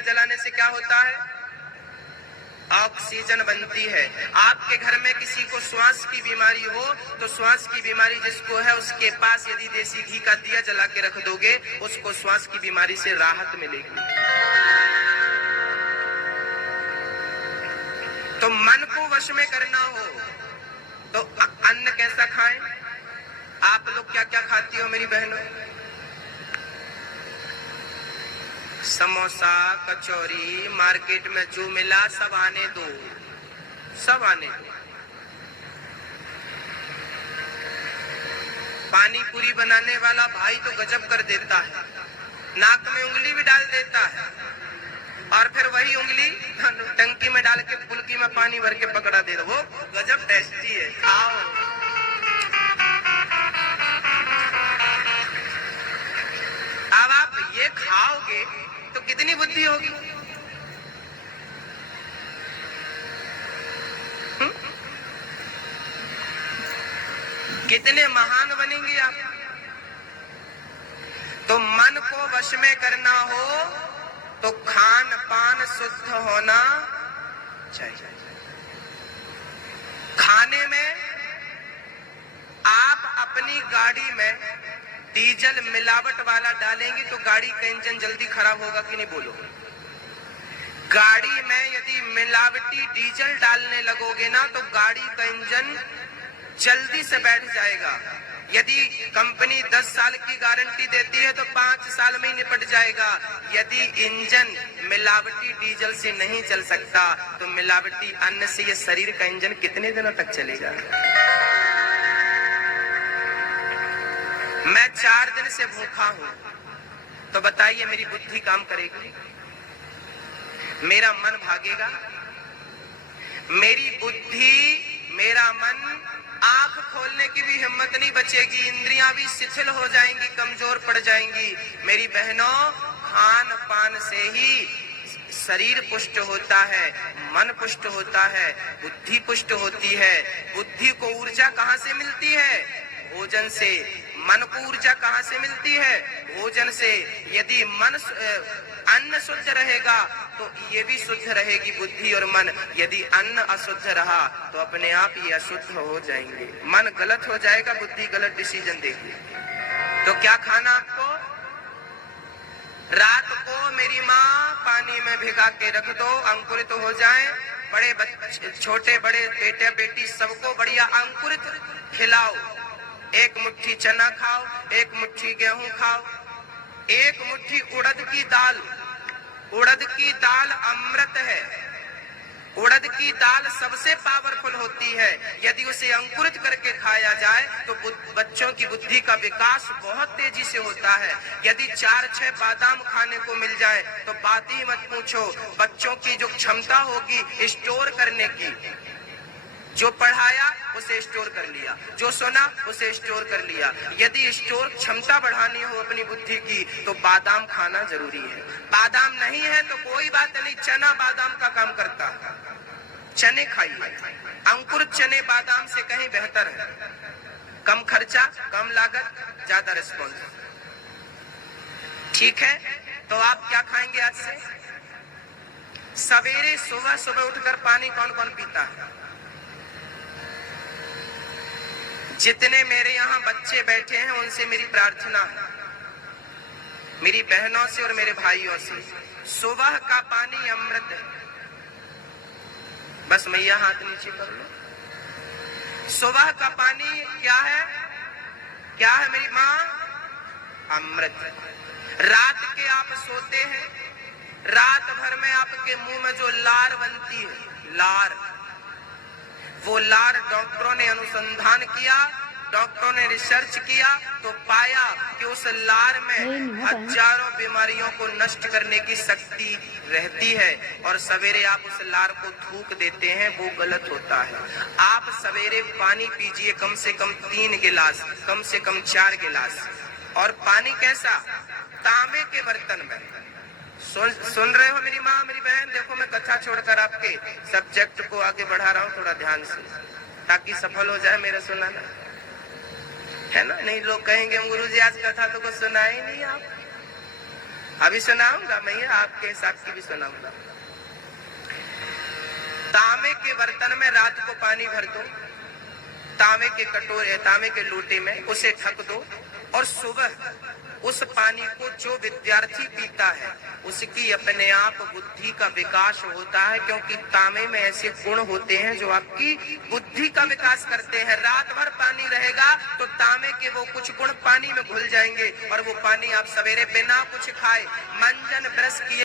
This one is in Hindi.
दिया जलाने से क्या होता है? ऑक्सीजन बनती है। आपके घर में किसी को श्वास की बीमारी हो तो श्वास की बीमारी जिसको है उसके पास यदि देसी घी का दिया जला के रख दोगे, उसको श्वास की बीमारी से राहत मिलेगी। तो मन को वश में करना हो तो अन्न कैसा खाएं? आप लोग क्या क्या खाती हो मेरी बहनों? समोसा, कचौरी, मार्केट में जो मिला सब आने दो, सब आने दो। पानी पूरी बनाने वाला भाई तो गजब कर देता है, नाक में उंगली भी डाल देता है और फिर वही उंगली टंकी में डाल के फुल्की में पानी भर के पकड़ा दे दो। वो गजब टेस्टी है, खाओ। अब आप ये खाओगे तो कितनी बुद्धि होगी? कितने महान बनेंगे आप? तो मन को वश में करना हो तो खान पान शुद्ध होना चाहिए। खाने में आप अपनी गाड़ी में डीजल मिलावट वाला डालेंगे तो गाड़ी का इंजन जल्दी खराब होगा कि नहीं? बोलो। गाड़ी में यदि मिलावटी डीजल डालने लगोगे ना तो गाड़ी का इंजन जल्दी से बैठ जाएगा। यदि कंपनी 10 साल की गारंटी देती है तो 5 साल में ही निपट जाएगा। यदि इंजन मिलावटी डीजल से नहीं चल सकता तो मिलावटी अन्न से ये शरीर का इंजन कितने दिनों तक चलेगा? मैं 4 दिन से भूखा हूं तो बताइए मेरी बुद्धि काम करेगी? मेरा मन भागेगा? मेरी बुद्धि, मेरा मन आंख खोलने की भी हिम्मत नहीं बचेगी, इंद्रियां भी शिथिल हो जाएंगी, कमजोर पड़ जाएंगी। मेरी बहनों, खान पान से ही शरीर पुष्ट होता है, मन पुष्ट होता है, बुद्धि पुष्ट होती है। बुद्धि को ऊर्जा कहां से मिलती है? भोजन से। मन को ऊर्जा कहां से मिलती है? भोजन से। यदि मन अन्न शुद्ध रहेगा तो ये भी शुद्ध रहेगी बुद्धि और मन। यदि अन्न अशुद्ध रहा तो अपने आप ये अशुद्ध हो जाएंगे। मन गलत हो जाएगा, बुद्धि गलत डिसीजन देगी। तो क्या खाना आपको? रात को मेरी माँ पानी में भिगा के रख दो, अंकुरित तो हो जाए। बड़े बच्चे, छोटे बड़े, बेटे बेटी सबको बढ़िया अंकुरित खिलाओ। एक मुट्ठी चना खाओ, एक मुट्ठी गेहूं खाओ, एक मुट्ठी उड़द की दाल। उड़द की दाल अमृत है। उड़द की दाल सबसे पावरफुल होती है। यदि उसे अंकुरित करके खाया जाए तो बच्चों की बुद्धि का विकास बहुत तेजी से होता है। यदि 4-6 बादाम खाने को मिल जाए तो बात ही मत पूछो। बच्चों की जो क्षमता होगी स्टोर करने की, जो पढ़ाया उसे स्टोर कर लिया, जो सुना उसे स्टोर कर लिया। यदि स्टोर क्षमता बढ़ानी हो अपनी बुद्धि की तो बादाम खाना जरूरी है। बादाम नहीं है तो कोई बात नहीं, चना बादाम का काम करता है। चने खाइए, अंकुरित चने बादाम से कहीं बेहतर है। कम खर्चा, कम लागत, ज्यादा रिस्पॉन्स। ठीक है, तो आप क्या खाएंगे आज से? सवेरे सुबह सुबह उठकर पानी कौन कौन पीता है? जितने मेरे यहाँ बच्चे बैठे हैं उनसे मेरी प्रार्थना है, मेरी बहनों से और मेरे भाइयों से, सुबह का पानी अमृत है। बस मैया हाथ नीचे कर लो। सुबह का पानी क्या है? क्या है मेरी माँ? अमृत। रात के आप सोते हैं, रात भर में आपके मुंह में जो लार बनती है, लार, वो लार डॉक्टरों ने अनुसंधान किया, डॉक्टरों ने रिसर्च किया तो पाया कि उस लार में हजारों बीमारियों को नष्ट करने की शक्ति रहती है। और सवेरे आप उस लार को थूक देते हैं, वो गलत होता है। आप सवेरे पानी पीजिए कम से कम 3 गिलास, कम से कम 4 गिलास। और पानी कैसा? तांबे के बर्तन में। सुन रहे हो मेरी माँ, मेरी बहन? देखो मैं कथा छोड़कर आपके सब्जेक्ट को आगे बढ़ा रहा हूँ, थोड़ा ध्यान से, ताकि सफल हो जाए मेरा सुनाना, है ना? नहीं लोग कहेंगे गुरुजी आज कथा तो कुछ सुना ही नहीं आप। अभी सुनाऊंगा मैं, आपके हिसाब की भी सुनाऊंगा। तांबे के बर्तन में रात को पानी भर दो, तांबे के कटोरे, तांबे के लोटे में उसे ढक दो, और सुबह उस पानी को जो विद्यार्थी पीता है उसकी अपने आप बुद्धि का विकास होता है, क्योंकि तांबे में ऐसे गुण होते हैं जो आपकी बुद्धि का विकास करते हैं। रात भर पानी रहेगा तो तांबे के वो कुछ गुण पानी में घुल जाएंगे, और वो पानी आप सवेरे बिना कुछ खाए मंजन ब्रश किए